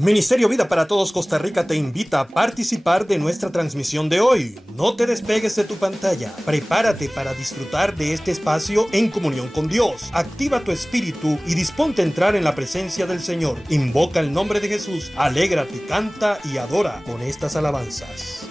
Ministerio Vida para Todos Costa Rica te invita a participar de nuestra transmisión de hoy. No te despegues de tu pantalla. Prepárate para disfrutar de este espacio en comunión con Dios. Activa tu espíritu y disponte a entrar en la presencia del Señor. Invoca el nombre de Jesús. Alégrate, canta y adora con estas alabanzas.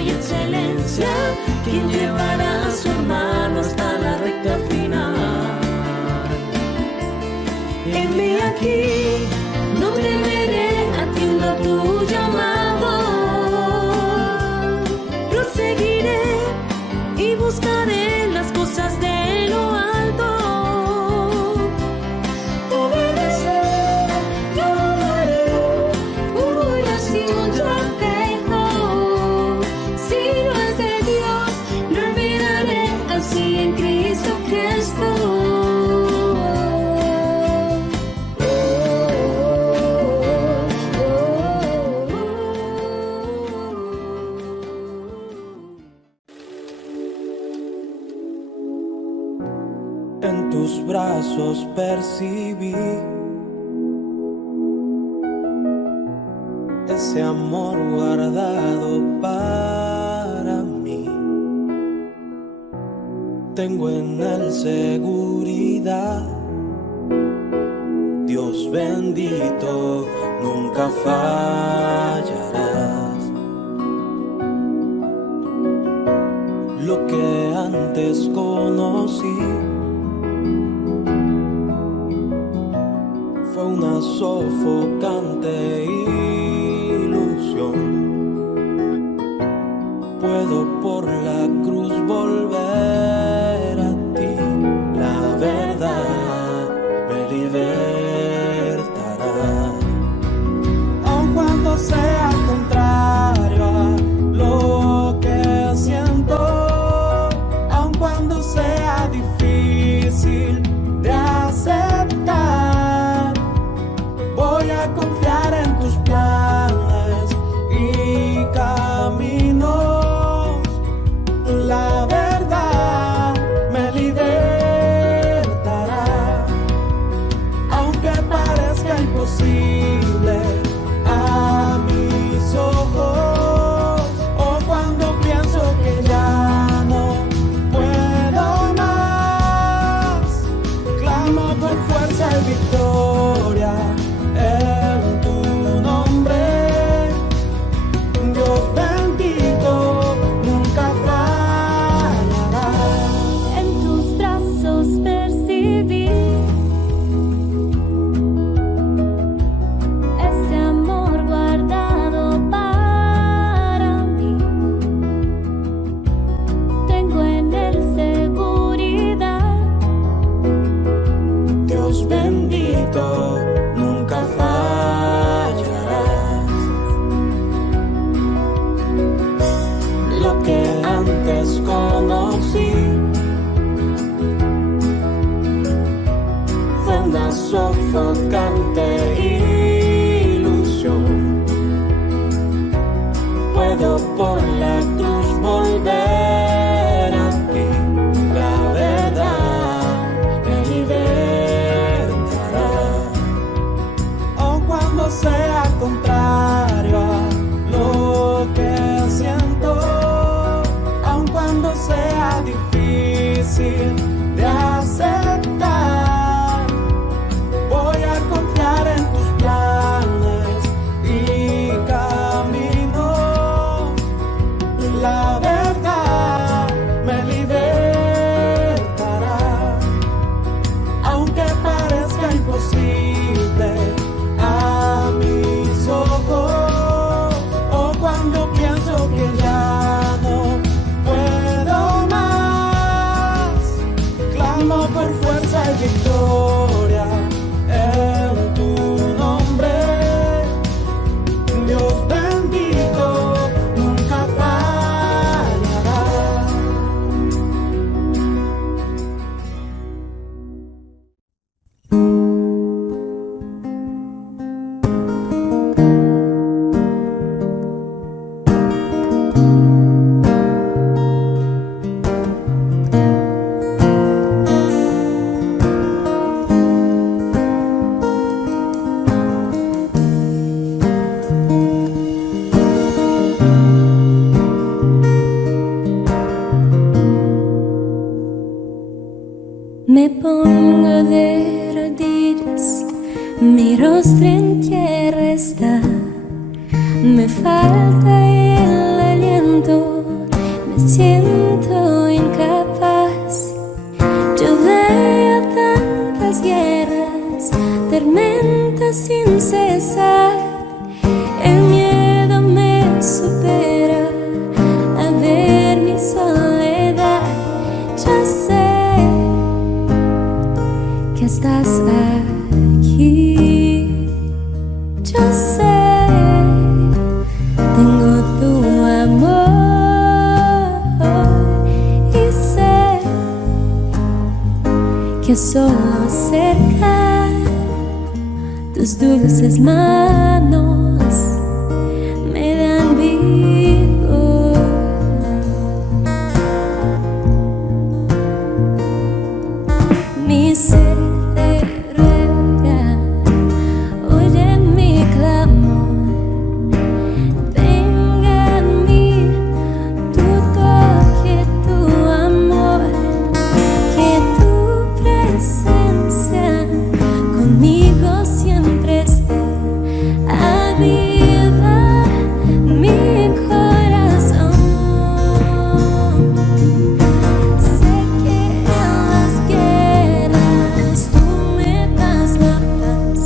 Y excelencia, quien llevará a su hermano hasta la recta final. Heme aquí, no temeré, atiendo tu llamado. Proseguiré y buscaré las cosas de lo alto. Obedecer, yo haré, oración yo dejo. Así en Cristo crezco. En tus brazos percibí ese amor guardado para mí. Tengo en él seguridad. Dios bendito, nunca fallarás. Lo que antes conocí fue una sofocante ilusión. Puedo por la cruz volver a ti, la verdad me libertará. Aun cuando sea contrario a lo que siento, aun cuando sea difícil de aceptar, voy a confiar. Me falta el aliento, me siento incapaz. Yo veo tantas guerras, tormentas sin cesar. El miedo me supera a ver mi soledad. Yo sé que estás aquí. Yo sé, tengo tu amor y sé que solo cerca tus dulces manos me dan vigor. Mi ser te ruega, oye mi clamor. Venga a mí tu toque, tu amor, que tu presencia conmigo siempre esté. Aviva mi corazón. Sé que en las guerras tú me das la paz.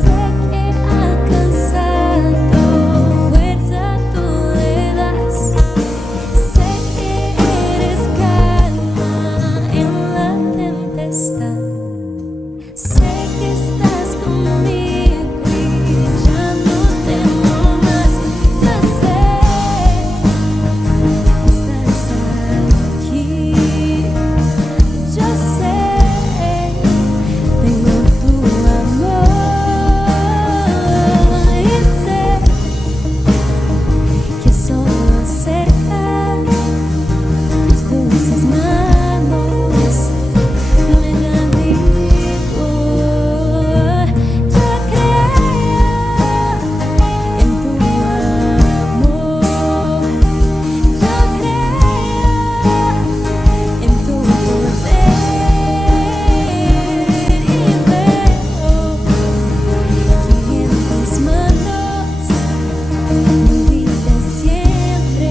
Sé que alcanzando fuerza tú le das. Sé que eres calma en la tempestad. Sé que estás conmigo y ya no temo más. Ya sé que estás aquí. Yo sé, tengo tu amor y sé que solo cerca tus dulces manos me dan vigor. Yo creo en tu amor. Yo creo en tu poder y veo que en tus manos mi vida siempre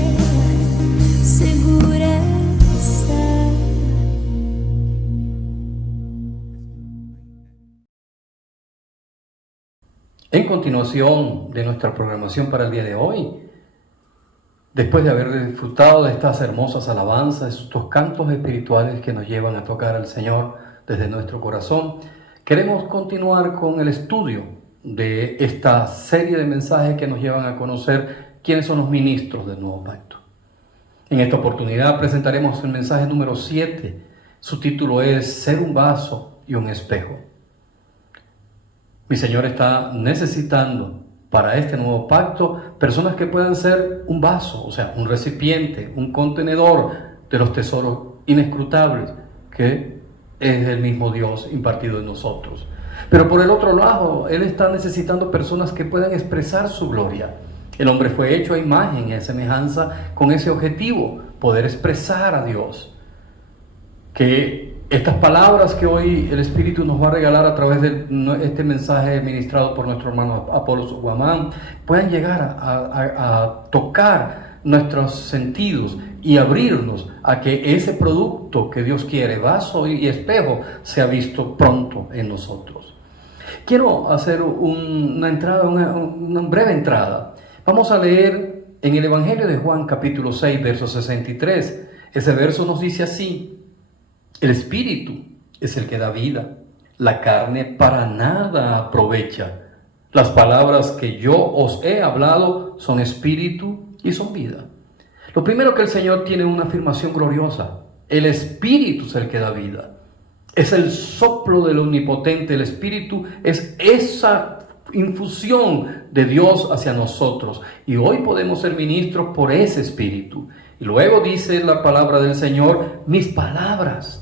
segura está. En continuación de nuestra programación para el día de hoy, después de haber disfrutado de estas hermosas alabanzas, estos cantos espirituales que nos llevan a tocar al Señor desde nuestro corazón, queremos continuar con el estudio de esta serie de mensajes que nos llevan a conocer quiénes son los ministros del Nuevo Pacto. En esta oportunidad presentaremos el mensaje número 7. Su título es Ser un vaso y un espejo. Mi Señor está necesitando para este nuevo pacto personas que puedan ser un vaso, o sea, un recipiente, un contenedor de los tesoros inescrutables que es el mismo Dios impartido en nosotros. Pero por el otro lado, Él está necesitando personas que puedan expresar su gloria. El hombre fue hecho a imagen y a semejanza con ese objetivo, poder expresar a Dios. Que estas palabras que hoy el Espíritu nos va a regalar a través de este mensaje ministrado por nuestro hermano Apolos Guamán puedan llegar a tocar nuestros sentidos y abrirnos a que ese producto que Dios quiere, vaso y espejo, sea visto pronto en nosotros. Quiero hacer una breve entrada. Vamos a leer en el Evangelio de Juan capítulo 6, verso 63. Ese verso nos dice así: el Espíritu es el que da vida, la carne para nada aprovecha. Las palabras que yo os he hablado son espíritu y son vida. Lo primero que el Señor tiene una afirmación gloriosa: el Espíritu es el que da vida. Es el soplo del Omnipotente. El Espíritu es esa infusión de Dios hacia nosotros. Y hoy podemos ser ministros por ese Espíritu. Y luego dice la palabra del Señor: mis palabras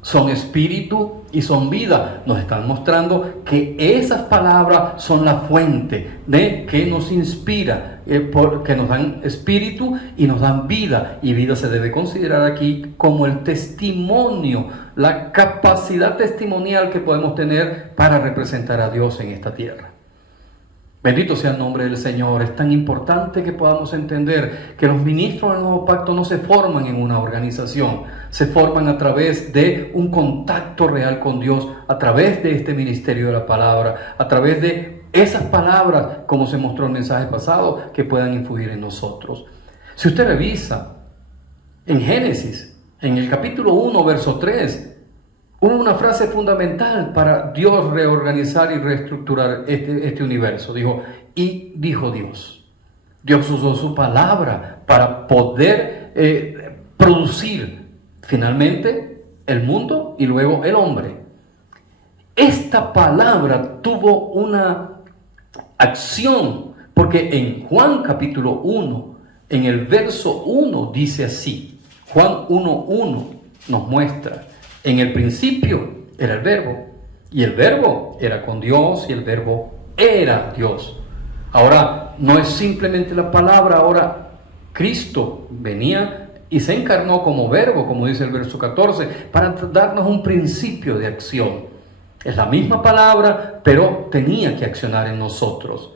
son espíritu y son vida. Nos están mostrando que esas palabras son la fuente de que nos inspira, que nos dan espíritu y nos dan vida. Y vida se debe considerar aquí como el testimonio, la capacidad testimonial que podemos tener para representar a Dios en esta tierra. Bendito sea el nombre del Señor. Es tan importante que podamos entender que los ministros del nuevo pacto no se forman en una organización, se forman a través de un contacto real con Dios, a través de este ministerio de la palabra, a través de esas palabras, como se mostró en el mensaje pasado, que puedan influir en nosotros. Si usted revisa en Génesis, en el capítulo 1, verso 3, hubo una frase fundamental para Dios reorganizar y reestructurar este universo. Y dijo Dios. Dios usó su palabra para poder producir finalmente el mundo y luego el hombre. Esta palabra tuvo una acción, porque en Juan capítulo 1, en el verso 1 dice así. Juan 1:1 nos muestra: en el principio era el verbo, y el verbo era con Dios, y el verbo era Dios. Ahora, no es simplemente la palabra, ahora Cristo venía y se encarnó como verbo, como dice el verso 14, para darnos un principio de acción. Es la misma palabra, pero tenía que accionar en nosotros.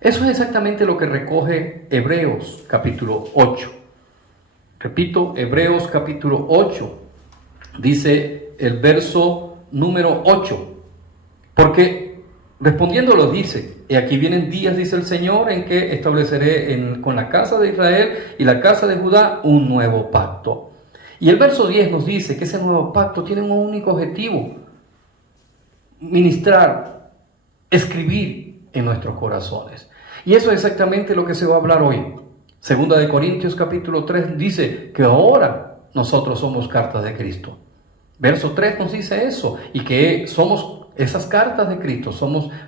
Eso es exactamente lo que recoge Hebreos capítulo 8. Repito, Hebreos capítulo 8. Dice el verso número 8, porque respondiéndolo dice: y aquí vienen días, dice el Señor, en que estableceré con la casa de Israel y la casa de Judá un nuevo pacto. Y el verso 10 nos dice que ese nuevo pacto tiene un único objetivo: ministrar, escribir en nuestros corazones. Y eso es exactamente lo que se va a hablar hoy. Segunda de Corintios capítulo 3 dice que ahora nosotros somos cartas de Cristo. Verso 3 nos dice eso, y que somos esas cartas de Cristo.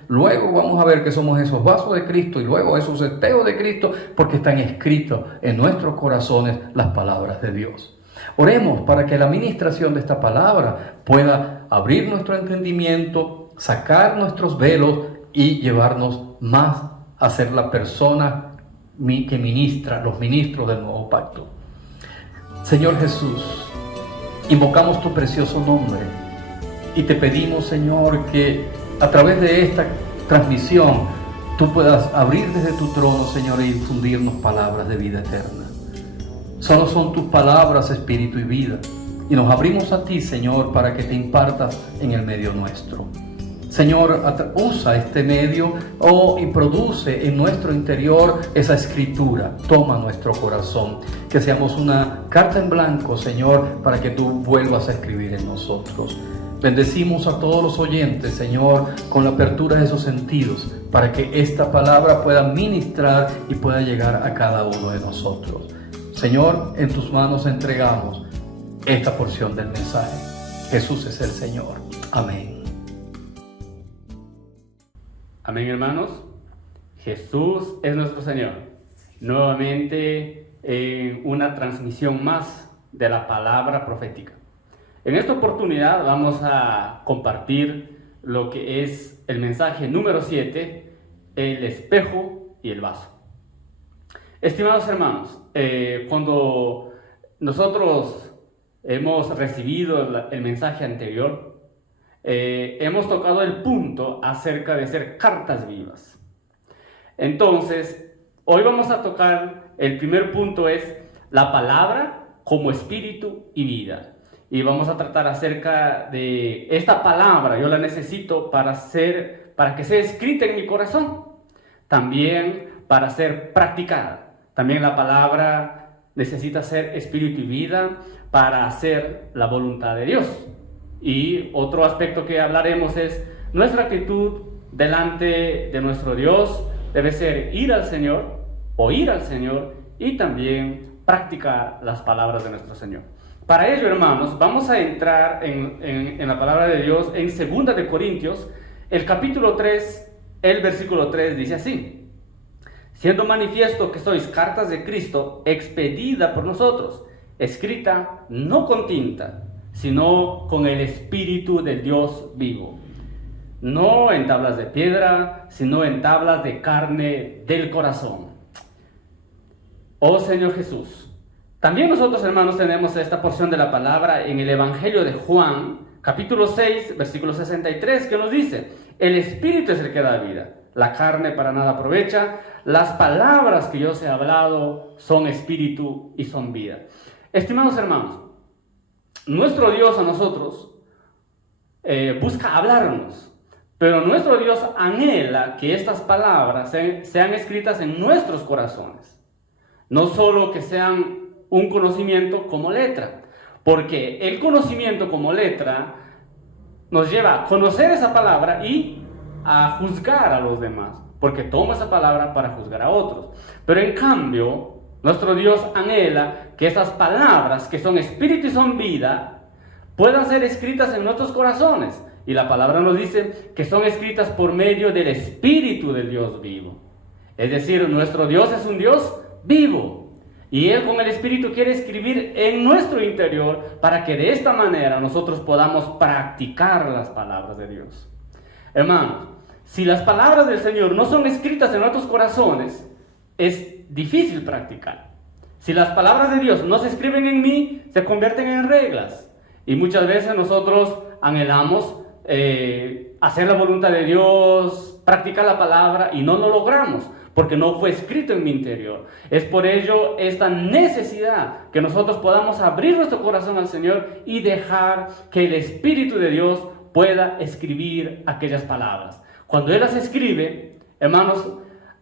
Luego vamos a ver que somos esos vasos de Cristo y luego esos espejos de Cristo, porque están escritos en nuestros corazones las palabras de Dios. Oremos para que la administración de esta palabra pueda abrir nuestro entendimiento, sacar nuestros velos y llevarnos más a ser la persona que ministra, los ministros del nuevo pacto. Señor Jesús, invocamos tu precioso nombre y te pedimos, Señor, que a través de esta transmisión tú puedas abrir desde tu trono, Señor, e infundirnos palabras de vida eterna. Solo son tus palabras, espíritu y vida, y nos abrimos a ti, Señor, para que te impartas en el medio nuestro. Señor, usa este medio y produce en nuestro interior esa escritura. Toma nuestro corazón, que seamos una carta en blanco, Señor, para que tú vuelvas a escribir en nosotros. Bendecimos a todos los oyentes, Señor, con la apertura de sus sentidos, para que esta palabra pueda ministrar y pueda llegar a cada uno de nosotros. Señor, en tus manos entregamos esta porción del mensaje. Jesús es el Señor. Amén. Amén, hermanos. Jesús es nuestro Señor. Nuevamente una transmisión más de la palabra profética. En esta oportunidad vamos a compartir lo que es el mensaje número 7, el espejo y el vaso. Estimados hermanos, cuando nosotros hemos recibido el mensaje anterior, hemos tocado el punto acerca de ser cartas vivas. Entonces, hoy vamos a tocar el primer punto, es la palabra como espíritu y vida. Y vamos a tratar acerca de esta palabra. Yo la necesito para que sea escrita en mi corazón. También para ser practicada. También la palabra necesita ser espíritu y vida para hacer la voluntad de Dios. Y otro aspecto que hablaremos es nuestra actitud delante de nuestro Dios. Debe ser ir al Señor, oír al Señor y también practicar las palabras de nuestro Señor. Para ello, hermanos, vamos a entrar en la palabra de Dios en 2 de Corintios, el capítulo 3, el versículo 3 dice así: siendo manifiesto que sois cartas de Cristo, expedida por nosotros, escrita no con tinta, sino con el Espíritu del Dios vivo, no en tablas de piedra, sino en tablas de carne del corazón. Oh Señor Jesús, también nosotros, hermanos, tenemos esta porción de la palabra en el Evangelio de Juan, capítulo 6, versículo 63, que nos dice: el Espíritu es el que da vida, la carne para nada aprovecha. Las palabras que yo os he hablado son espíritu y son vida. Estimados hermanos, nuestro Dios a nosotros busca hablarnos, pero nuestro Dios anhela que estas palabras sean escritas en nuestros corazones, no solo que sean un conocimiento como letra, porque el conocimiento como letra nos lleva a conocer esa palabra y a juzgar a los demás, porque toma esa palabra para juzgar a otros. Pero en cambio, nuestro Dios anhela que esas palabras que son espíritu y son vida puedan ser escritas en nuestros corazones. Y la palabra nos dice que son escritas por medio del Espíritu del Dios vivo. Es decir, nuestro Dios es un Dios vivo. Y Él con el Espíritu quiere escribir en nuestro interior para que de esta manera nosotros podamos practicar las palabras de Dios. Hermanos, si las palabras del Señor no son escritas en nuestros corazones, es difícil practicar. Si las palabras de Dios no se escriben en mí, se convierten en reglas. Y muchas veces nosotros anhelamos hacer la voluntad de Dios, practicar la palabra y no lo logramos porque no fue escrito en mi interior. Es por ello esta necesidad que nosotros podamos abrir nuestro corazón al Señor y dejar que el Espíritu de Dios pueda escribir aquellas palabras. Cuando Él las escribe, hermanos,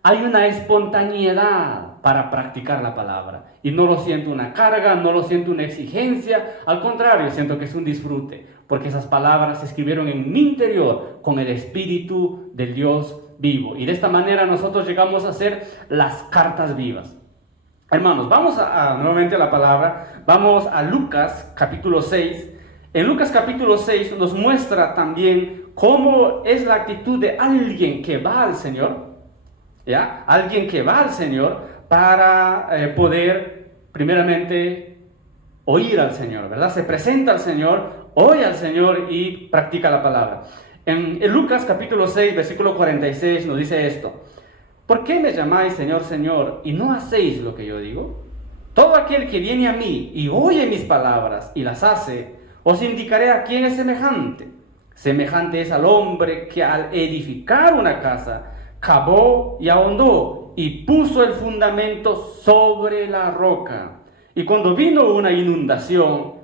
hay una espontaneidad para practicar la palabra. Y no lo siento una carga, no lo siento una exigencia. Al contrario, siento que es un disfrute. Porque esas palabras se escribieron en mi interior con el Espíritu del Dios vivo. Y de esta manera nosotros llegamos a ser las cartas vivas. Hermanos, vamos nuevamente a la palabra. Vamos a Lucas capítulo 6. En Lucas capítulo 6 nos muestra también cómo es la actitud de alguien que va al Señor. ¿Ya? Alguien que va al Señor para poder primeramente oír al Señor, ¿verdad? Se presenta al Señor, oye al Señor y practica la palabra. En Lucas capítulo 6, versículo 46 nos dice esto: ¿por qué me llamáis Señor, Señor, y no hacéis lo que yo digo? Todo aquel que viene a mí y oye mis palabras y las hace, os indicaré a quién es semejante. Semejante es al hombre que al edificar una casa, cavó y ahondó y puso el fundamento sobre la roca. Y cuando vino una inundación,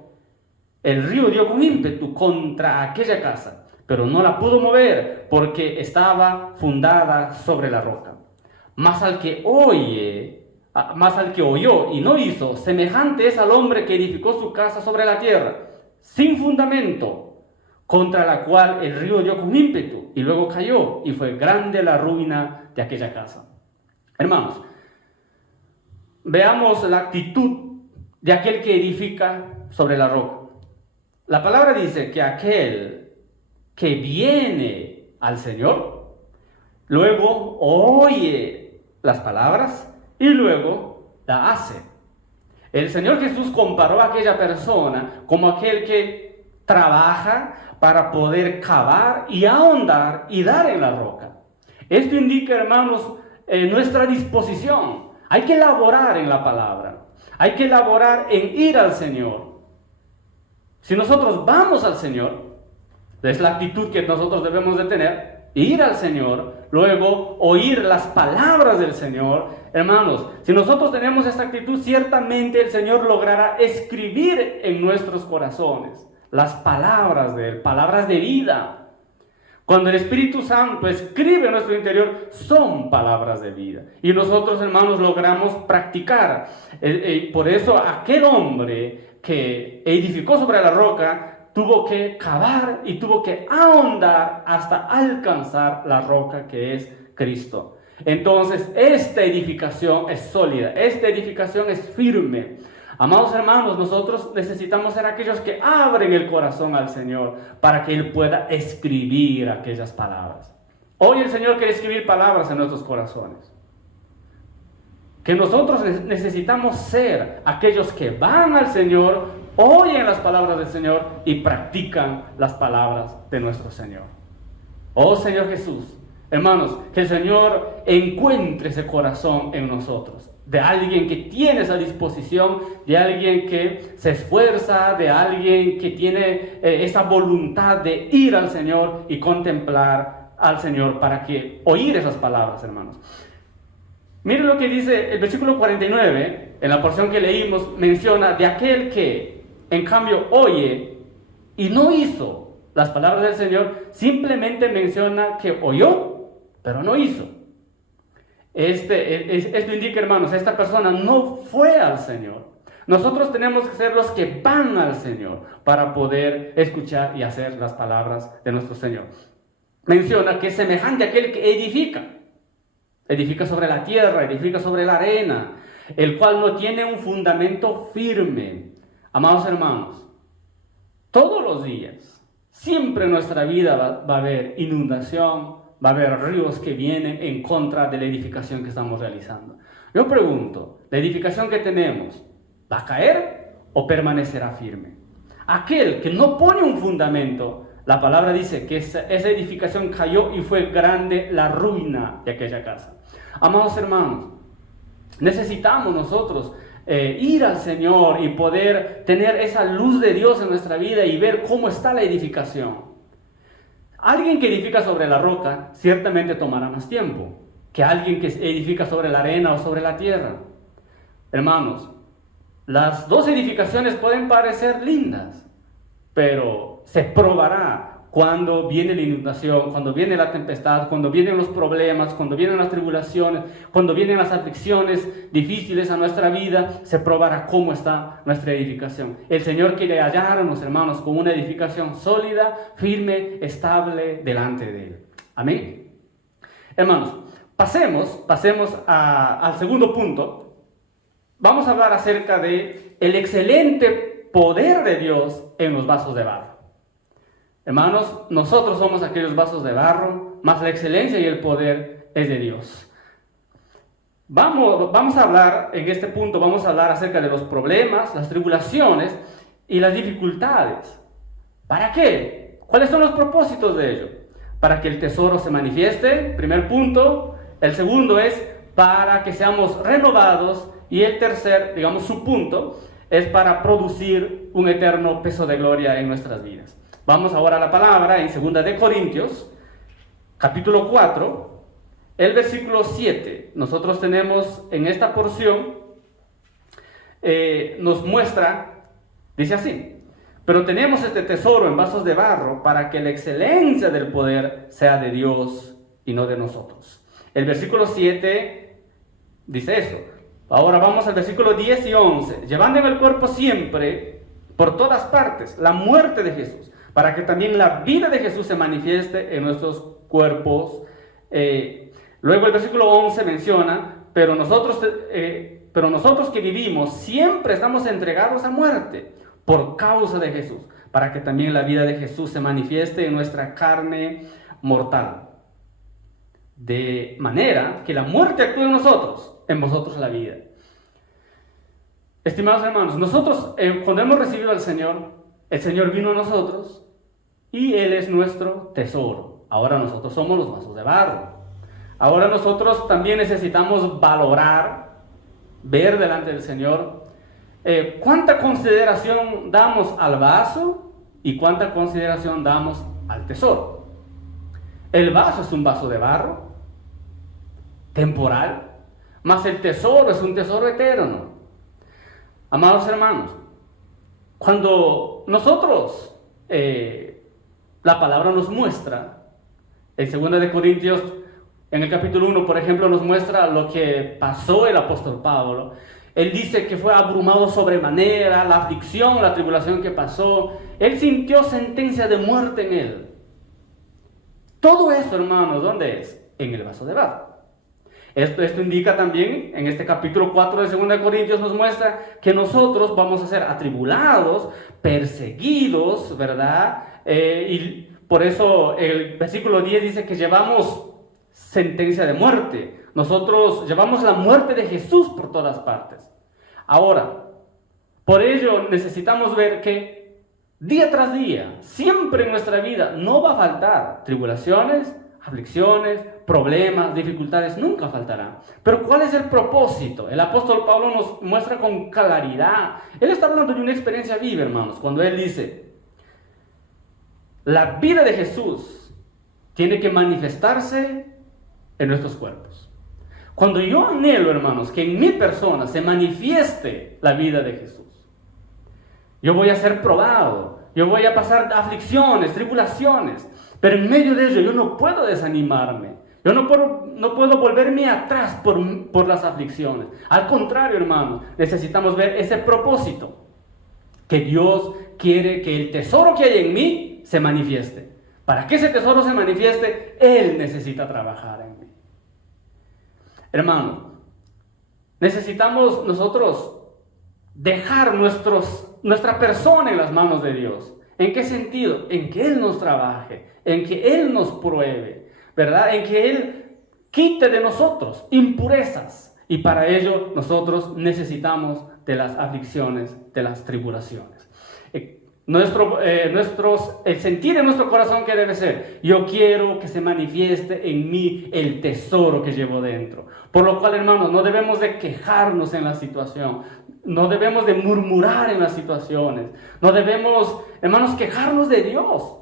el río dio con ímpetu contra aquella casa, pero no la pudo mover porque estaba fundada sobre la roca. Mas al que oyó y no hizo, semejante es al hombre que edificó su casa sobre la tierra, sin fundamento, contra la cual el río dio con ímpetu y luego cayó, y fue grande la ruina de aquella casa. Hermanos, veamos la actitud de aquel que edifica sobre la roca. La palabra dice que aquel que viene al Señor, luego oye las palabras y luego la hace. El Señor Jesús comparó a aquella persona como aquel que trabaja para poder cavar y ahondar y dar en la roca. Esto indica, hermanos, nuestra disposición. Hay que laborar en la palabra. Hay que laborar en ir al Señor. Si nosotros vamos al Señor, es la actitud que nosotros debemos de tener, ir al Señor, luego oír las palabras del Señor. Hermanos, si nosotros tenemos esta actitud, ciertamente el Señor logrará escribir en nuestros corazones las palabras de Él, palabras de vida. Cuando el Espíritu Santo escribe en nuestro interior, son palabras de vida. Y nosotros, hermanos, logramos practicar. Por eso aquel hombre que edificó sobre la roca tuvo que cavar y tuvo que ahondar hasta alcanzar la roca que es Cristo. Entonces, esta edificación es sólida, esta edificación es firme. Amados hermanos, nosotros necesitamos ser aquellos que abren el corazón al Señor para que Él pueda escribir aquellas palabras. Hoy el Señor quiere escribir palabras en nuestros corazones. Que nosotros necesitamos ser aquellos que van al Señor, oyen las palabras del Señor y practican las palabras de nuestro Señor. Oh Señor Jesús, hermanos, que el Señor encuentre ese corazón en nosotros. De alguien que tiene esa disposición, de alguien que se esfuerza, de alguien que tiene esa voluntad de ir al Señor y contemplar al Señor para que oír esas palabras, hermanos. Miren lo que dice el versículo 49, en la porción que leímos, menciona de aquel que, en cambio, oye y no hizo las palabras del Señor, simplemente menciona que oyó, pero no hizo. Esto indica, hermanos, esta persona no fue al Señor. Nosotros tenemos que ser los que van al Señor para poder escuchar y hacer las palabras de nuestro Señor. Menciona que es semejante a aquel que edifica sobre la tierra, edifica sobre la arena, el cual no tiene un fundamento firme. Amados hermanos, todos los días, siempre en nuestra vida va a haber inundación, va a haber ríos que vienen en contra de la edificación que estamos realizando. Yo pregunto, ¿la edificación que tenemos va a caer o permanecerá firme? Aquel que no pone un fundamento, la palabra dice que esa edificación cayó y fue grande la ruina de aquella casa. Amados hermanos, necesitamos nosotros ir al Señor y poder tener esa luz de Dios en nuestra vida y ver cómo está la edificación. Alguien que edifica sobre la roca ciertamente tomará más tiempo que alguien que edifica sobre la arena o sobre la tierra. Hermanos, las dos edificaciones pueden parecer lindas, pero se probará cuando viene la inundación, cuando viene la tempestad, cuando vienen los problemas, cuando vienen las tribulaciones, cuando vienen las aflicciones difíciles a nuestra vida, se probará cómo está nuestra edificación. El Señor quiere hallarnos, hermanos, con una edificación sólida, firme, estable delante de Él. Amén. Hermanos, pasemos al segundo punto. Vamos a hablar acerca de el excelente poder de Dios en los vasos de barro. Hermanos, nosotros somos aquellos vasos de barro, más la excelencia y el poder es de Dios. Vamos a hablar, en este punto, vamos a hablar acerca de los problemas, las tribulaciones y las dificultades. ¿Para qué? ¿Cuáles son los propósitos de ello? Para que el tesoro se manifieste, primer punto. El segundo es para que seamos renovados. Y el tercer, digamos, su punto, es para producir un eterno peso de gloria en nuestras vidas. Vamos ahora a la palabra en 2 de Corintios, capítulo 4, el versículo 7. Nosotros tenemos en esta porción, nos muestra, dice así: pero tenemos este tesoro en vasos de barro para que la excelencia del poder sea de Dios y no de nosotros. El versículo 7 dice eso. Ahora vamos al versículo 10 y 11. Llevando en el cuerpo siempre, por todas partes, la muerte de Jesús, para que también la vida de Jesús se manifieste en nuestros cuerpos. Luego el versículo 11 menciona, pero nosotros que vivimos siempre estamos entregados a muerte por causa de Jesús, para que también la vida de Jesús se manifieste en nuestra carne mortal. De manera que la muerte actúe en nosotros, en vosotros la vida. Estimados hermanos, nosotros cuando hemos recibido al Señor, el Señor vino a nosotros y Él es nuestro tesoro. Ahora nosotros somos los vasos de barro. Ahora nosotros también necesitamos valorar, ver delante del Señor, cuánta consideración damos al vaso y cuánta consideración damos al tesoro. El vaso es un vaso de barro, temporal, mas el tesoro es un tesoro eterno. Amados hermanos, cuando nosotros, la palabra nos muestra, en 2 de Corintios, en el capítulo 1, por ejemplo, nos muestra lo que pasó el apóstol Pablo. Él dice que fue abrumado sobremanera, la aflicción, la tribulación que pasó. Él sintió sentencia de muerte en él. Todo eso, hermanos, ¿dónde es? En el vaso de barro. Esto indica también, en este capítulo 4 de 2 de Corintios nos muestra que nosotros vamos a ser atribulados, perseguidos, ¿verdad? Y por eso el versículo 10 dice que llevamos sentencia de muerte. Nosotros llevamos la muerte de Jesús por todas partes. Ahora, por ello necesitamos ver que día tras día, siempre en nuestra vida, no va a faltar tribulaciones, aflicciones, problemas, dificultades, nunca faltarán. Pero ¿cuál es el propósito? El apóstol Pablo nos muestra con claridad. Él está hablando de una experiencia viva, hermanos, cuando él dice: la vida de Jesús tiene que manifestarse en nuestros cuerpos. Cuando yo anhelo, hermanos, que en mi persona se manifieste la vida de Jesús, yo voy a ser probado, yo voy a pasar aflicciones, tribulaciones, pero en medio de ello yo no puedo desanimarme, yo no puedo volverme atrás por las aflicciones. Al contrario, hermanos, necesitamos ver ese propósito, que Dios quiere que el tesoro que hay en mí se manifieste. Para que ese tesoro se manifieste, Él necesita trabajar en mí. Hermano, necesitamos nosotros dejar nuestra persona en las manos de Dios. ¿En qué sentido? En que Él nos trabaje, en que Él nos pruebe, ¿verdad? En que Él quite de nosotros impurezas. Y para ello nosotros necesitamos de las aflicciones, de las tribulaciones. El sentir en nuestro corazón que debe ser: yo quiero que se manifieste en mí el tesoro que llevo dentro. Por lo cual, hermanos, no debemos de quejarnos en la situación, no debemos de murmurar en las situaciones, no debemos, hermanos, quejarnos de Dios.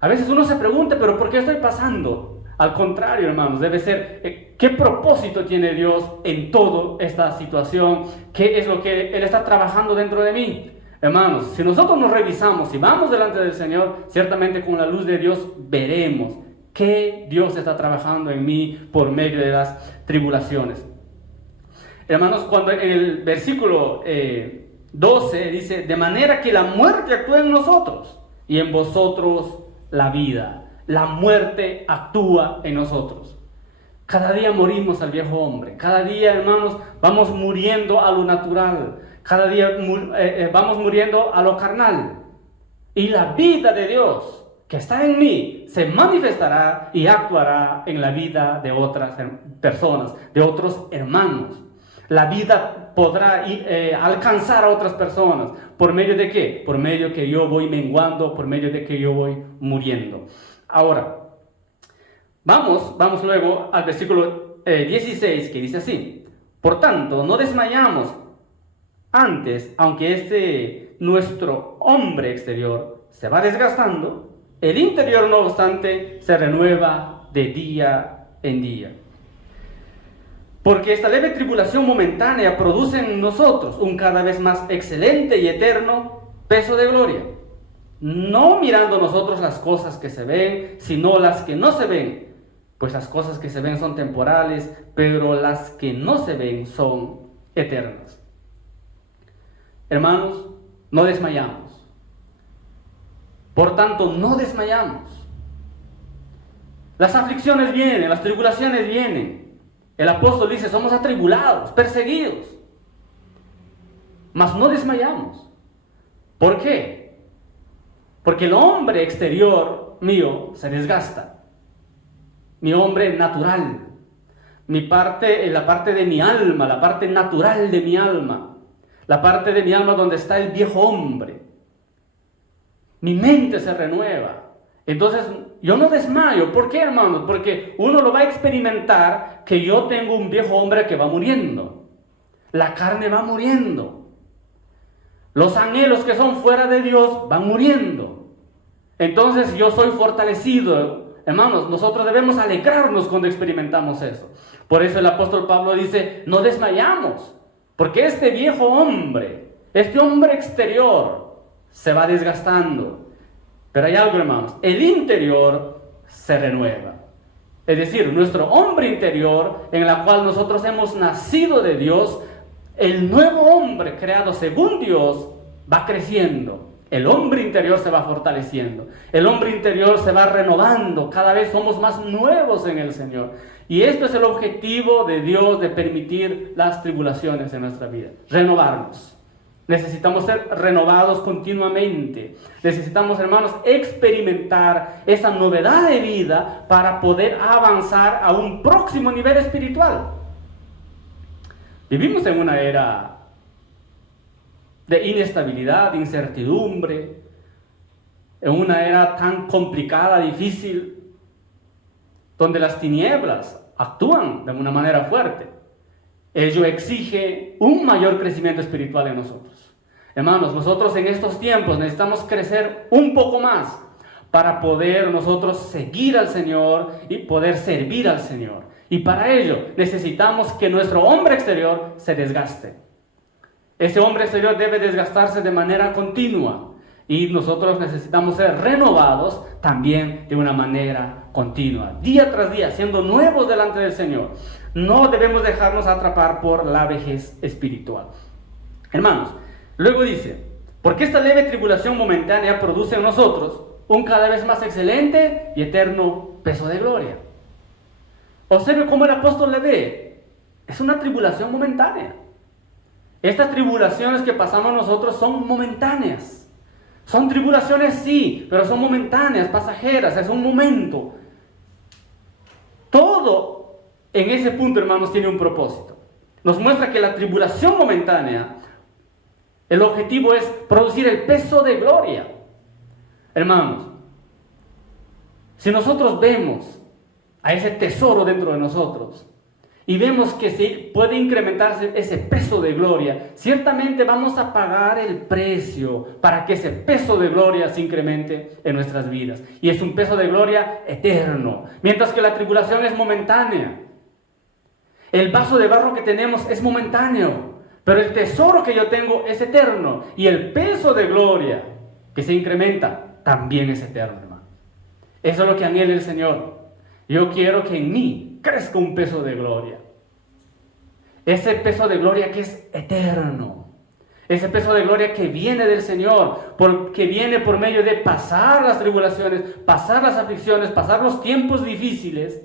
A veces uno se pregunta, ¿pero por qué estoy pasando? Al contrario, hermanos, debe ser, ¿qué propósito tiene Dios en toda esta situación? ¿Qué es lo que Él está trabajando dentro de mí? Hermanos, si nosotros nos revisamos y vamos delante del Señor, ciertamente con la luz de Dios veremos que Dios está trabajando en mí por medio de las tribulaciones. Hermanos, cuando en el versículo 12 dice: de manera que la muerte actúa en nosotros y en vosotros la vida. La muerte actúa en nosotros. Cada día morimos al viejo hombre. Cada día, hermanos, vamos muriendo a lo natural. Cada día vamos muriendo a lo carnal. Y la vida de Dios que está en mí se manifestará y actuará en la vida de otras personas, de otros hermanos. La vida podrá alcanzar a otras personas. ¿Por medio de qué? Por medio que yo voy menguando, por medio de que yo voy muriendo. Ahora, vamos luego al versículo 16, que dice así: por tanto, no desmayamos. Antes, aunque nuestro hombre exterior se va desgastando, el interior, no obstante, se renueva de día en día. Porque esta leve tribulación momentánea produce en nosotros un cada vez más excelente y eterno peso de gloria, no mirando nosotros las cosas que se ven, sino las que no se ven, pues las cosas que se ven son temporales, pero las que no se ven son eternas. Hermanos, no desmayamos. Por tanto, no desmayamos. Las aflicciones vienen, las tribulaciones vienen. El apóstol dice: somos atribulados, perseguidos, mas no desmayamos. ¿Por qué? Porque el hombre exterior mío se desgasta. Mi hombre natural, la parte de mi alma, la parte natural de mi alma, la parte de mi alma donde está el viejo hombre. Mi mente se renueva. Entonces yo no desmayo. ¿Por qué, hermanos? Porque uno lo va a experimentar, que yo tengo un viejo hombre que va muriendo. La carne va muriendo. Los anhelos que son fuera de Dios van muriendo. Entonces yo soy fortalecido. Hermanos, nosotros debemos alegrarnos cuando experimentamos eso. Por eso el apóstol Pablo dice: no desmayamos. Porque este viejo hombre, este hombre exterior, se va desgastando. Pero hay algo, hermanos: el interior se renueva. Es decir, nuestro hombre interior, en la cual nosotros hemos nacido de Dios, el nuevo hombre creado según Dios, va creciendo. El hombre interior se va fortaleciendo. El hombre interior se va renovando. Cada vez somos más nuevos en el Señor. Y esto es el objetivo de Dios, de permitir las tribulaciones en nuestra vida. Renovarnos. Necesitamos ser renovados continuamente. Necesitamos, hermanos, experimentar esa novedad de vida para poder avanzar a un próximo nivel espiritual. Vivimos en una era de inestabilidad, de incertidumbre, en una era tan complicada, difícil, donde las tinieblas actúan de una manera fuerte. Ello exige un mayor crecimiento espiritual en nosotros. Hermanos, nosotros en estos tiempos necesitamos crecer un poco más para poder nosotros seguir al Señor y poder servir al Señor. Y para ello necesitamos que nuestro hombre exterior se desgaste. Ese hombre exterior debe desgastarse de manera continua. Y nosotros necesitamos ser renovados también de una manera continua, día tras día, siendo nuevos delante del Señor. No debemos dejarnos atrapar por la vejez espiritual. Hermanos, luego dice, porque esta leve tribulación momentánea produce en nosotros un cada vez más excelente y eterno peso de gloria. Observe cómo el apóstol le ve. Es una tribulación momentánea. Estas tribulaciones que pasamos nosotros son momentáneas. Son tribulaciones, sí, pero son momentáneas, pasajeras, es un momento. Todo en ese punto, hermanos, tiene un propósito. Nos muestra que la tribulación momentánea, el objetivo es producir el peso de gloria. Hermanos, si nosotros vemos a ese tesoro dentro de nosotros y vemos que se puede incrementarse ese peso de gloria, ciertamente vamos a pagar el precio para que ese peso de gloria se incremente en nuestras vidas. Y es un peso de gloria eterno, mientras que la tribulación es momentánea. El vaso de barro que tenemos es momentáneo, pero el tesoro que yo tengo es eterno. Y el peso de gloria que se incrementa también es eterno, hermano. Eso es lo que anhela el Señor. Yo quiero que en mí crezca un peso de gloria. Ese peso de gloria que es eterno. Ese peso de gloria que viene del Señor, que viene por medio de pasar las tribulaciones, pasar las aflicciones, pasar los tiempos difíciles.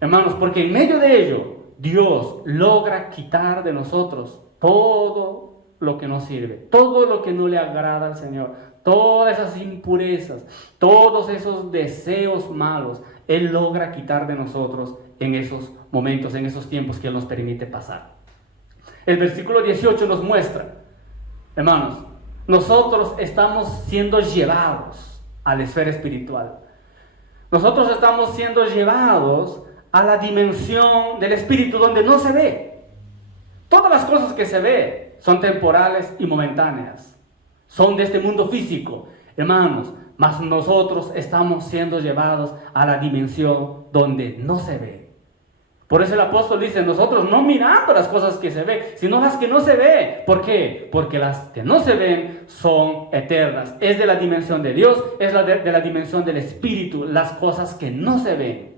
Hermanos, porque en medio de ello, Dios logra quitar de nosotros todo lo que nos sirve, todo lo que no le agrada al Señor, todas esas impurezas, todos esos deseos malos. Él logra quitar de nosotros en esos momentos, en esos tiempos que Él nos permite pasar. El versículo 18 nos muestra, hermanos, nosotros estamos siendo llevados a la esfera espiritual. Nosotros estamos siendo llevados a la dimensión del espíritu donde no se ve. Todas las cosas que se ve son temporales y momentáneas. Son de este mundo físico. Hermanos, mas nosotros estamos siendo llevados a la dimensión donde no se ve. Por eso el apóstol dice, nosotros no mirando las cosas que se ven, sino las que no se ven. ¿Por qué? Porque las que no se ven son eternas. Es de la dimensión de Dios, es de la dimensión del Espíritu, las cosas que no se ven.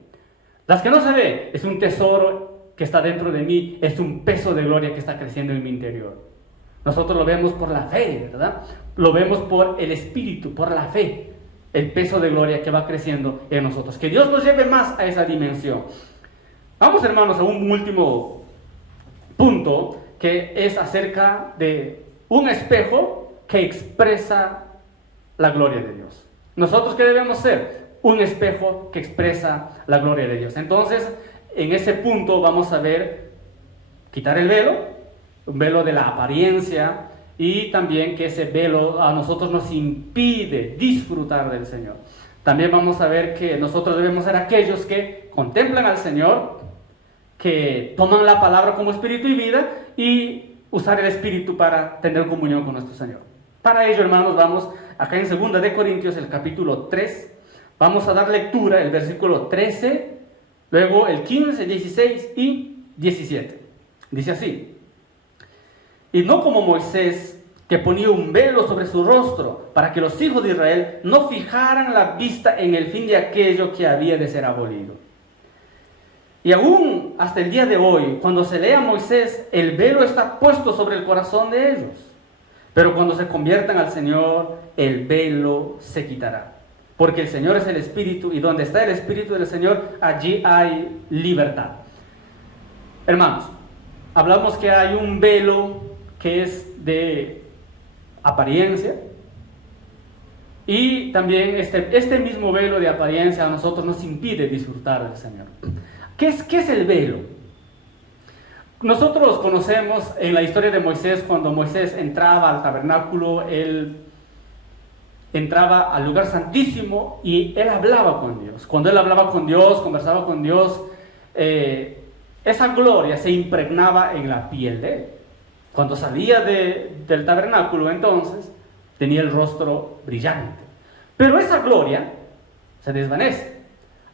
Las que no se ven es un tesoro que está dentro de mí, es un peso de gloria que está creciendo en mi interior. Nosotros lo vemos por la fe, ¿verdad? Lo vemos por el Espíritu, por la fe. El peso de gloria que va creciendo en nosotros. Que Dios nos lleve más a esa dimensión. Vamos, hermanos, a un último punto que es acerca de un espejo que expresa la gloria de Dios. ¿Nosotros qué debemos ser? Un espejo que expresa la gloria de Dios. Entonces, en ese punto vamos a ver, quitar el velo, un velo de la apariencia, y también que ese velo a nosotros nos impide disfrutar del Señor. También vamos a ver que nosotros debemos ser aquellos que contemplan al Señor, que toman la palabra como espíritu y vida, y usar el espíritu para tener comunión con nuestro Señor. Para ello, hermanos, vamos acá en 2 de Corintios, el capítulo 3, vamos a dar lectura, el versículo 13, luego el 15, 16 y 17. Dice así: y no como Moisés, que ponía un velo sobre su rostro, para que los hijos de Israel no fijaran la vista en el fin de aquello que había de ser abolido. Y aún hasta el día de hoy, cuando se lee a Moisés, el velo está puesto sobre el corazón de ellos. Pero cuando se conviertan al Señor, el velo se quitará. Porque el Señor es el Espíritu, y donde está el Espíritu del Señor, allí hay libertad. Hermanos, hablamos que hay un velo que es de apariencia, y también este mismo velo de apariencia a nosotros nos impide disfrutar del Señor. ¿Qué es el velo? Nosotros conocemos en la historia de Moisés, cuando Moisés entraba al tabernáculo, él entraba al lugar santísimo y él hablaba con Dios. Cuando él hablaba con Dios, conversaba con Dios, esa gloria se impregnaba en la piel de él. Cuando salía del tabernáculo, entonces, tenía el rostro brillante. Pero esa gloria se desvanece.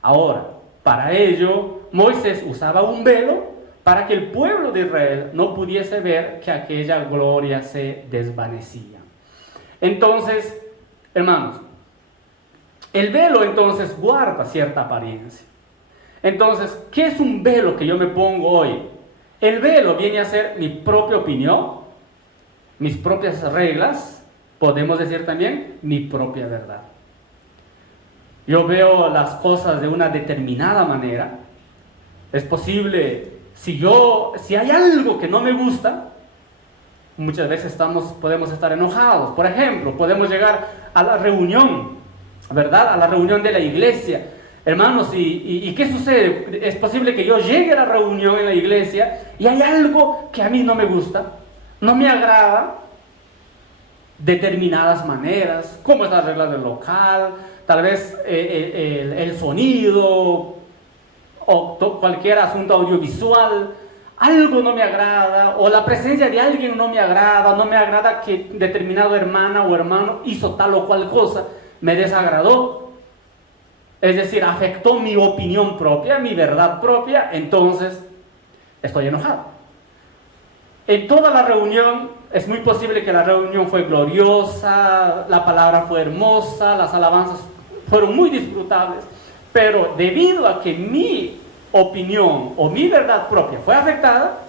Ahora, para ello, Moisés usaba un velo para que el pueblo de Israel no pudiese ver que aquella gloria se desvanecía. Entonces, hermanos, el velo entonces guarda cierta apariencia. Entonces, ¿qué es un velo que yo me pongo hoy? El velo viene a ser mi propia opinión, mis propias reglas, podemos decir también mi propia verdad. Yo veo las cosas de una determinada manera. Es posible, si hay algo que no me gusta, muchas veces podemos estar enojados. Por ejemplo, podemos llegar a la reunión, ¿verdad? A la reunión de la iglesia. Hermanos, ¿y qué sucede? Es posible que yo llegue a la reunión en la iglesia y hay algo que a mí no me gusta, no me agrada, determinadas maneras, como es las reglas del local, tal vez el sonido o cualquier asunto audiovisual, algo no me agrada, o la presencia de alguien no me agrada que determinado hermana o hermano hizo tal o cual cosa, me desagradó, es decir, afectó mi opinión propia, mi verdad propia, entonces estoy enojado. En toda la reunión, es muy posible que la reunión fue gloriosa, la palabra fue hermosa, las alabanzas fueron muy disfrutables, pero debido a que mi opinión o mi verdad propia fue afectada,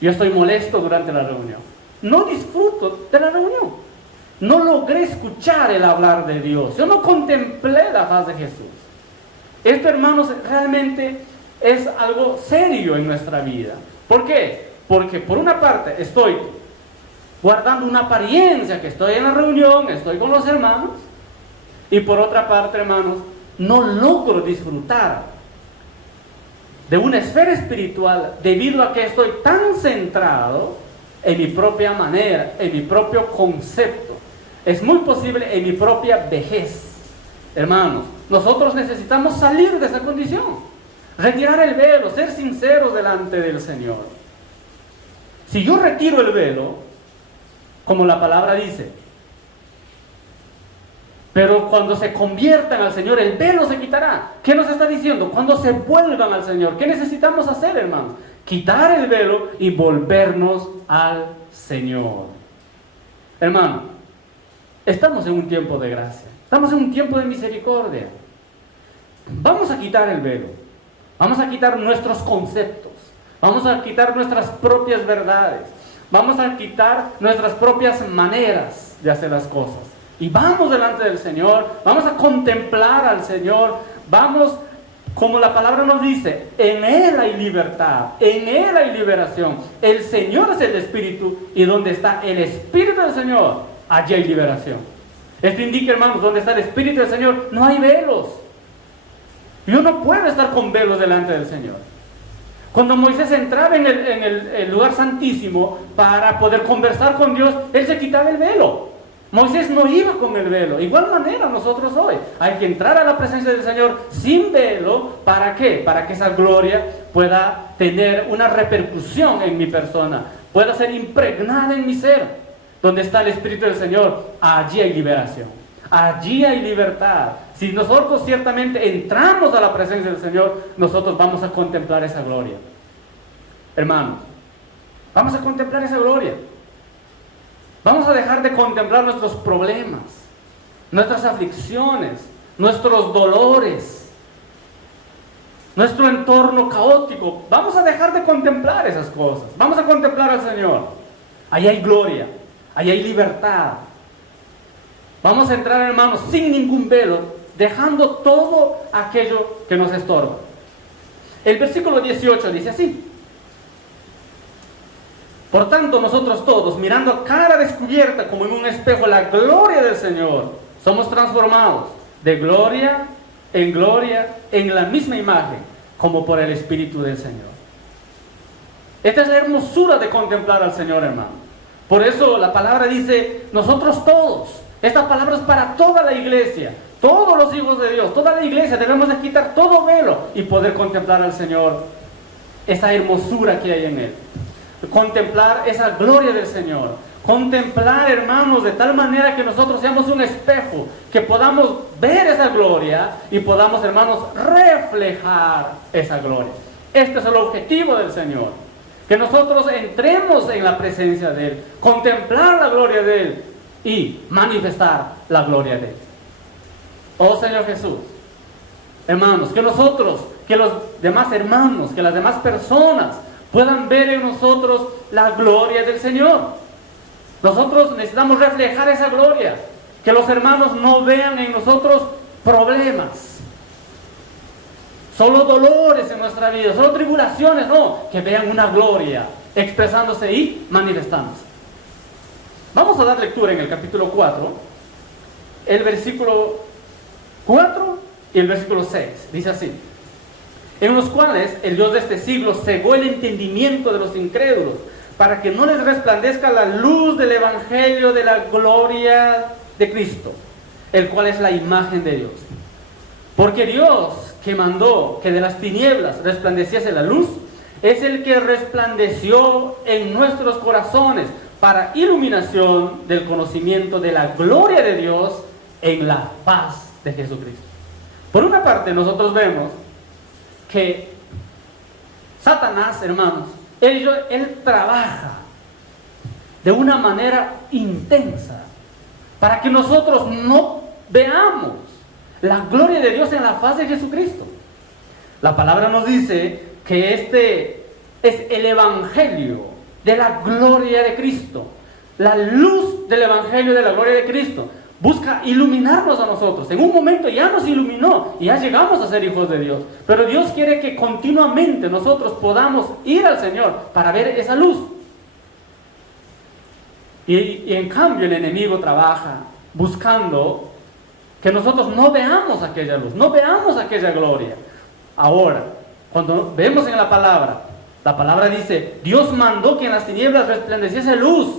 yo estoy molesto durante la reunión. No disfruto de la reunión. No logré escuchar el hablar de Dios. Yo no contemplé la faz de Jesús. Esto, hermanos, realmente es algo serio en nuestra vida. ¿Por qué? Porque por una parte estoy guardando una apariencia que estoy en la reunión, estoy con los hermanos, y por otra parte, hermanos, no logro disfrutar de una esfera espiritual debido a que estoy tan centrado en mi propia manera, en mi propio concepto. Es muy posible en mi propia vejez. Hermanos, nosotros necesitamos salir de esa condición, retirar el velo, ser sinceros delante del Señor. Si yo retiro el velo, como la palabra dice, pero cuando se conviertan al Señor, el velo se quitará. ¿Qué nos está diciendo? Cuando se vuelvan al Señor, ¿qué necesitamos hacer, hermanos? Quitar el velo y volvernos al Señor. Hermano, estamos en un tiempo de gracia, estamos en un tiempo de misericordia. Vamos a quitar el velo, vamos a quitar nuestros conceptos, vamos a quitar nuestras propias verdades, vamos a quitar nuestras propias maneras de hacer las cosas. Y vamos delante del Señor, vamos a contemplar al Señor, vamos, como la palabra nos dice, en Él hay libertad, en Él hay liberación. El Señor es el Espíritu, y donde está el Espíritu del Señor, allí hay liberación. Esto indica, hermanos, donde está el Espíritu del Señor, no hay velos. Yo no puedo estar con velos delante del Señor. Cuando Moisés entraba en el lugar santísimo para poder conversar con Dios, él se quitaba el velo. Moisés no iba con el velo. De igual manera nosotros hoy hay que entrar a la presencia del Señor sin velo. ¿Para qué? Para que esa gloria pueda tener una repercusión en mi persona, pueda ser impregnada en mi ser. Donde está el Espíritu del Señor, allí hay liberación, allí hay libertad. Si nosotros ciertamente entramos a la presencia del Señor, nosotros vamos a contemplar esa gloria. Hermanos, vamos a contemplar esa gloria. Vamos a dejar de contemplar nuestros problemas, nuestras aflicciones, nuestros dolores, nuestro entorno caótico. Vamos a dejar de contemplar esas cosas. Vamos a contemplar al Señor. Ahí hay gloria, ahí hay libertad. Vamos a entrar, hermanos, sin ningún velo, dejando todo aquello que nos estorba. El versículo 18 dice así: por tanto, nosotros todos, mirando a cara descubierta como en un espejo la gloria del Señor, somos transformados de gloria, en la misma imagen, como por el Espíritu del Señor. Esta es la hermosura de contemplar al Señor, hermano. Por eso la palabra dice, nosotros todos. Esta palabra es para toda la iglesia, todos los hijos de Dios, toda la iglesia. Debemos de quitar todo velo y poder contemplar al Señor, esa hermosura que hay en Él. Contemplar esa gloria del Señor, contemplar, hermanos, de tal manera que nosotros seamos un espejo, que podamos ver esa gloria y podamos, hermanos, reflejar esa gloria. Este es el objetivo del Señor, que nosotros entremos en la presencia de Él, contemplar la gloria de Él y manifestar la gloria de Él. Oh Señor Jesús, hermanos, que nosotros, que los demás hermanos, que las demás personas puedan ver en nosotros la gloria del Señor. Nosotros necesitamos reflejar esa gloria, que los hermanos no vean en nosotros problemas, solo dolores en nuestra vida, solo tribulaciones, no, que vean una gloria expresándose y manifestándose. Vamos a dar lectura en el capítulo 4, el versículo 4 y el versículo 6, dice así: en los cuales el Dios de este siglo cegó el entendimiento de los incrédulos, para que no les resplandezca la luz del evangelio de la gloria de Cristo, el cual es la imagen de Dios. Porque Dios, que mandó que de las tinieblas resplandeciese la luz, es el que resplandeció en nuestros corazones para iluminación del conocimiento de la gloria de Dios en la faz de Jesucristo. Por una parte, nosotros vemos que Satanás, hermanos, él trabaja de una manera intensa para que nosotros no veamos la gloria de Dios en la faz de Jesucristo. La palabra nos dice que este es el evangelio de la gloria de Cristo. La luz del evangelio de la gloria de Cristo busca iluminarnos a nosotros. En un momento ya nos iluminó y ya llegamos a ser hijos de Dios. Pero Dios quiere que continuamente nosotros podamos ir al Señor para ver esa luz. Y en cambio el enemigo trabaja buscando que nosotros no veamos aquella luz, no veamos aquella gloria. Ahora, cuando vemos en la palabra dice: Dios mandó que en las tinieblas resplandeciese luz.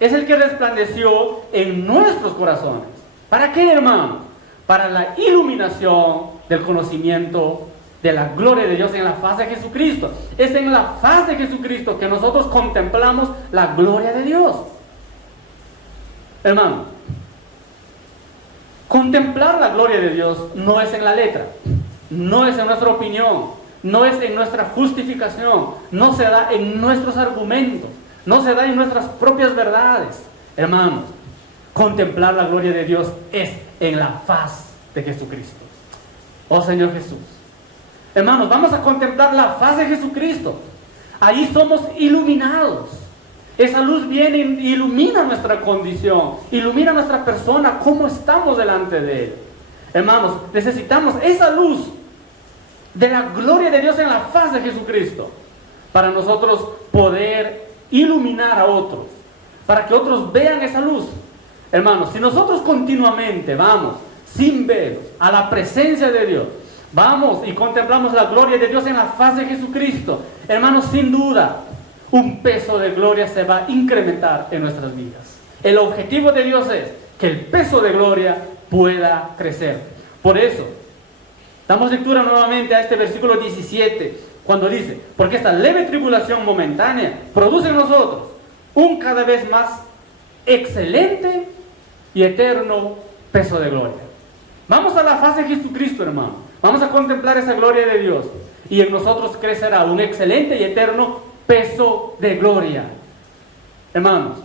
Es el que resplandeció en nuestros corazones. ¿Para qué, hermano? Para la iluminación del conocimiento de la gloria de Dios en la faz de Jesucristo. Es en la faz de Jesucristo que nosotros contemplamos la gloria de Dios. Hermano, contemplar la gloria de Dios no es en la letra, no es en nuestra opinión, no es en nuestra justificación, no se da en nuestros argumentos, no se da en nuestras propias verdades. Hermanos, contemplar la gloria de Dios es en la faz de Jesucristo. Oh Señor Jesús. Hermanos, vamos a contemplar la faz de Jesucristo. Ahí somos iluminados. Esa luz viene y ilumina nuestra condición, ilumina nuestra persona, cómo estamos delante de Él. Hermanos, necesitamos esa luz de la gloria de Dios en la faz de Jesucristo para nosotros poder iluminar a otros, para que otros vean esa luz. Hermanos, si nosotros continuamente vamos sin velos a la presencia de Dios, vamos y contemplamos la gloria de Dios en la faz de Jesucristo, hermanos, sin duda un peso de gloria se va a incrementar en nuestras vidas. El objetivo de Dios es que el peso de gloria pueda crecer. Por eso damos lectura nuevamente a este versículo 17, cuando dice: porque esta leve tribulación momentánea produce en nosotros un cada vez más excelente y eterno peso de gloria. Vamos a la faz de Jesucristo, hermano. Vamos a contemplar esa gloria de Dios y en nosotros crecerá un excelente y eterno peso de gloria. Hermanos,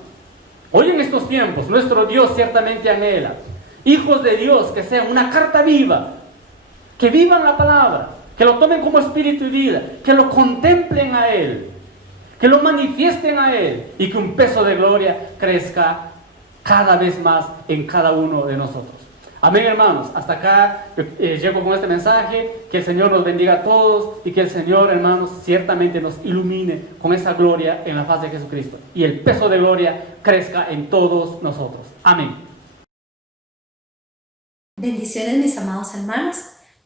hoy en estos tiempos nuestro Dios ciertamente anhela hijos de Dios que sean una carta viva, que vivan la palabra, que lo tomen como espíritu y vida, que lo contemplen a Él, que lo manifiesten a Él y que un peso de gloria crezca cada vez más en cada uno de nosotros. Amén, hermanos. Hasta acá llego con este mensaje. Que el Señor nos bendiga a todos y que el Señor, hermanos, ciertamente nos ilumine con esa gloria en la faz de Jesucristo y el peso de gloria crezca en todos nosotros. Amén. Bendiciones, mis amados hermanos.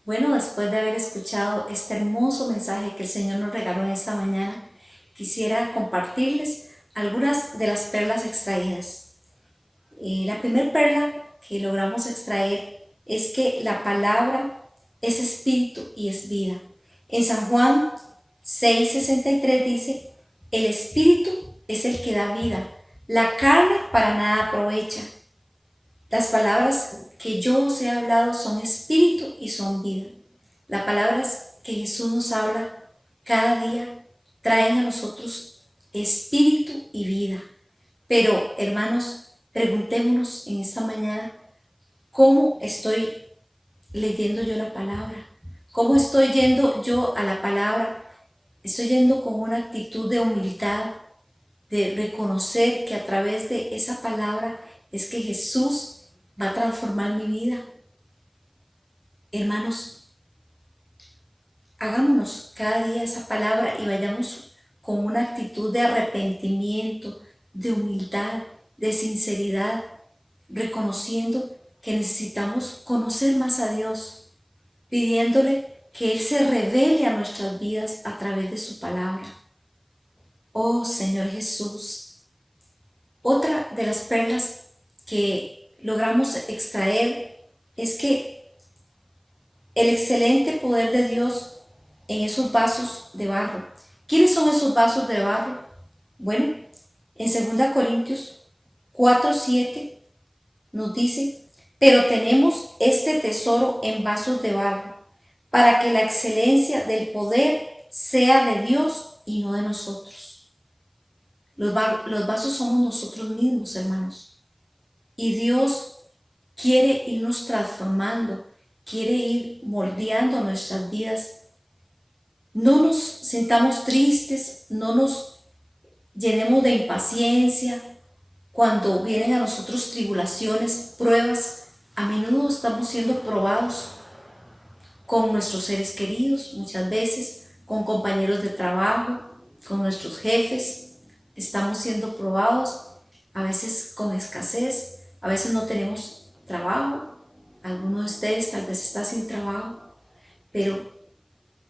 Bueno, después de haber escuchado este hermoso mensaje que el Señor nos regaló en esta mañana, quisiera compartirles algunas de las perlas extraídas. La primera perla que logramos extraer es que la palabra es espíritu y es vida. En San Juan 6:63 dice: el espíritu es el que da vida, La carne para nada aprovecha. Las palabras que yo os he hablado son espíritu y son vida. Las palabras que Jesús nos habla cada día traen a nosotros espíritu y vida. Pero, hermanos, preguntémonos en esta mañana, ¿cómo estoy leyendo yo la palabra? ¿Cómo estoy yendo yo a la palabra? Estoy yendo con una actitud de humildad, de reconocer que a través de esa palabra es que Jesús va a transformar mi vida. Hermanos, hagámonos cada día esa palabra y vayamos con una actitud de arrepentimiento, de humildad, de sinceridad, reconociendo que necesitamos conocer más a Dios, pidiéndole que Él se revele a nuestras vidas a través de su palabra. Oh Señor Jesús, otra de las perlas que logramos extraer es que el excelente poder de Dios en esos vasos de barro. ¿Quiénes son esos vasos de barro? Bueno, en 2 Corintios 4:7 nos dice: pero tenemos este tesoro en vasos de barro, para que la excelencia del poder sea de Dios y no de nosotros. Los vasos somos nosotros mismos, hermanos. Y Dios quiere irnos transformando, quiere ir moldeando nuestras vidas. No nos sintamos tristes, no nos llenemos de impaciencia cuando vienen a nosotros tribulaciones, pruebas. A menudo estamos siendo probados con nuestros seres queridos, muchas veces con compañeros de trabajo, con nuestros jefes. Estamos siendo probados, a veces con escasez, a veces no tenemos trabajo. Alguno de ustedes tal vez está sin trabajo, pero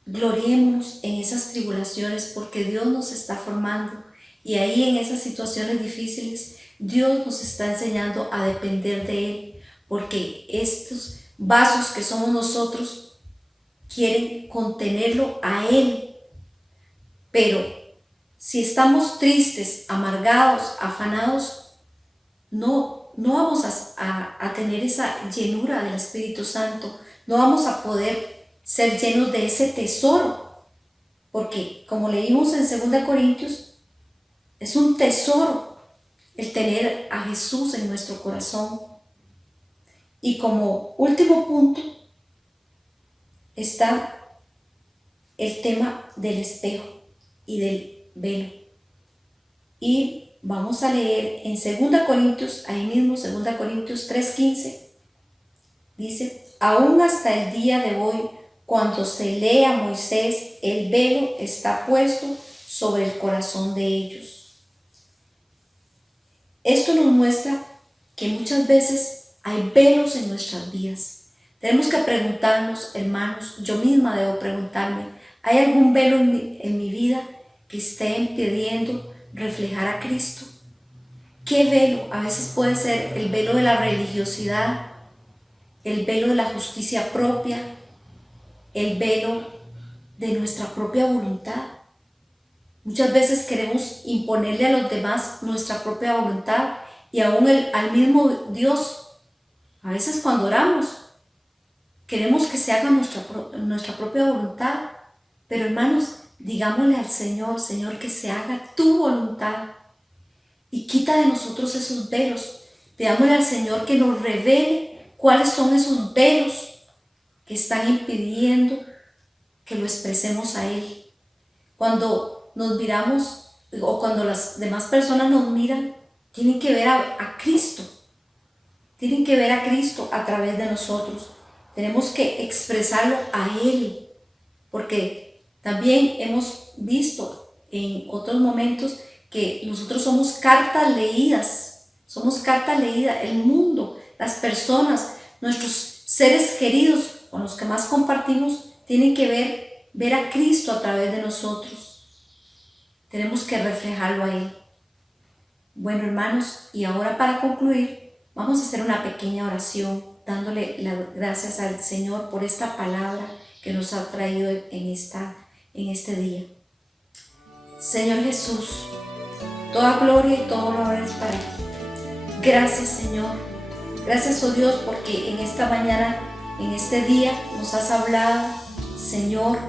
gloriémonos en esas tribulaciones porque Dios nos está formando y ahí en esas situaciones difíciles Dios nos está enseñando a depender de Él, porque estos vasos que somos nosotros quieren contenerlo a Él. Pero si estamos tristes, amargados, afanados, no vamos a tener esa llenura del Espíritu Santo, no vamos a poder ser llenos de ese tesoro, porque como leímos en 2 Corintios, es un tesoro el tener a Jesús en nuestro corazón. Y como último punto está el tema del espejo y del velo. Y vamos a leer en 2 Corintios, ahí mismo 2 Corintios 3:15, dice: aún hasta el día de hoy, cuando se lee a Moisés, el velo está puesto sobre el corazón de ellos. Esto nos muestra que muchas veces hay velos en nuestras vidas. Tenemos que preguntarnos, hermanos, yo misma debo preguntarme, ¿hay algún velo en mi vida que esté impidiendo reflejar a Cristo? ¿Qué velo? A veces puede ser el velo de la religiosidad, el velo de la justicia propia, el velo de nuestra propia voluntad. Muchas veces queremos imponerle a los demás nuestra propia voluntad y aún al mismo Dios. A veces cuando oramos queremos que se haga nuestra propia voluntad, pero hermanos, digámosle al Señor: Señor, que se haga tu voluntad, y quita de nosotros esos velos. Pidámosle al Señor que nos revele cuáles son esos velos que están impidiendo que lo expresemos a Él. Cuando nos miramos o cuando las demás personas nos miran, tienen que ver a Cristo. Tienen que ver a Cristo a través de nosotros. Tenemos que expresarlo a Él, porque también hemos visto en otros momentos que nosotros somos cartas leídas. Somos cartas leídas. El mundo, las personas, nuestros seres queridos con los que más compartimos, tienen que ver a Cristo a través de nosotros. Tenemos que reflejarlo a Él. Bueno, hermanos, y ahora para concluir, vamos a hacer una pequeña oración dándole las gracias al Señor por esta palabra que nos ha traído en este día. Señor Jesús, Toda gloria y todo honor es para ti. Gracias, Señor. Gracias, oh Dios, porque en esta mañana, en este día, nos has hablado, Señor,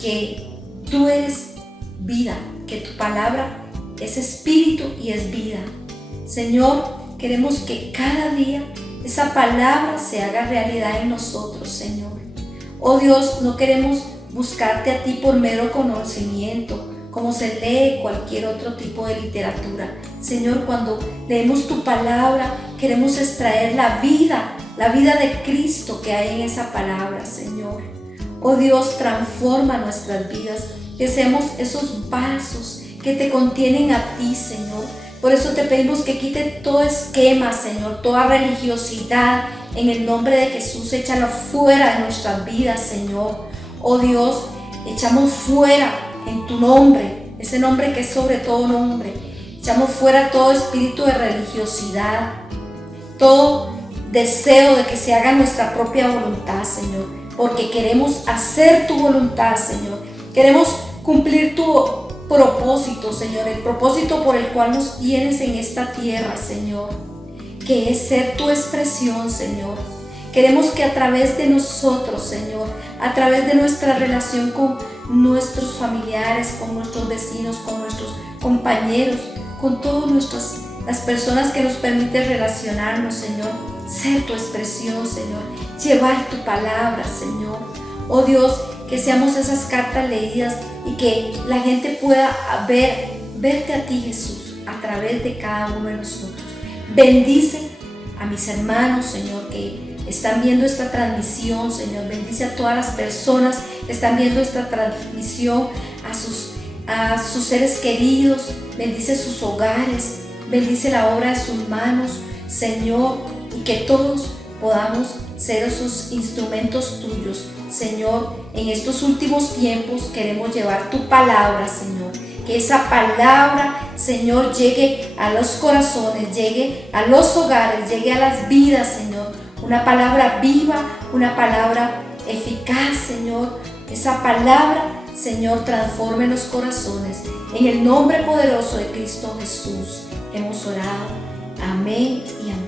que tú eres vida, que tu palabra es espíritu y es vida. Señor, queremos que cada día esa palabra se haga realidad en nosotros, Señor. Oh Dios, no queremos buscarte a ti por mero conocimiento, como se lee cualquier otro tipo de literatura. Señor, cuando leemos tu palabra, queremos extraer la vida de Cristo que hay en esa palabra, Señor. Oh Dios, transforma nuestras vidas, que seamos esos vasos que te contienen a ti, Señor. Por eso te pedimos que quite todo esquema, Señor, toda religiosidad. En el nombre de Jesús, échalo fuera de nuestras vidas, Señor. Oh Dios, echamos fuera en tu nombre, ese nombre que es sobre todo nombre. Echamos fuera todo espíritu de religiosidad, todo deseo de que se haga nuestra propia voluntad, Señor, porque queremos hacer tu voluntad, Señor. Queremos cumplir tu propósito, Señor, el propósito por el cual nos tienes en esta tierra, Señor, que es ser tu expresión, Señor. Queremos que a través de nosotros, Señor, a través de nuestra relación con nuestros familiares, con nuestros vecinos, con nuestros compañeros, con todas las personas que nos permiten relacionarnos, Señor, ser tu expresión, Señor, llevar tu palabra, Señor. Oh Dios, que seamos esas cartas leídas y que la gente pueda verte a ti, Jesús, a través de cada uno de nosotros. Bendice a mis hermanos, Señor, que están viendo esta transmisión, Señor. Bendice a todas las personas que están viendo esta transmisión, a sus seres queridos. Bendice sus hogares, bendice la obra de sus manos, Señor, y que todos podamos ser esos instrumentos tuyos, Señor. En estos últimos tiempos queremos llevar tu palabra, Señor. Que esa palabra, Señor, llegue a los corazones, llegue a los hogares, llegue a las vidas, Señor. Una palabra viva, una palabra eficaz, Señor. Esa palabra, Señor, transforme los corazones. En el nombre poderoso de Cristo Jesús hemos orado. Amén y amén.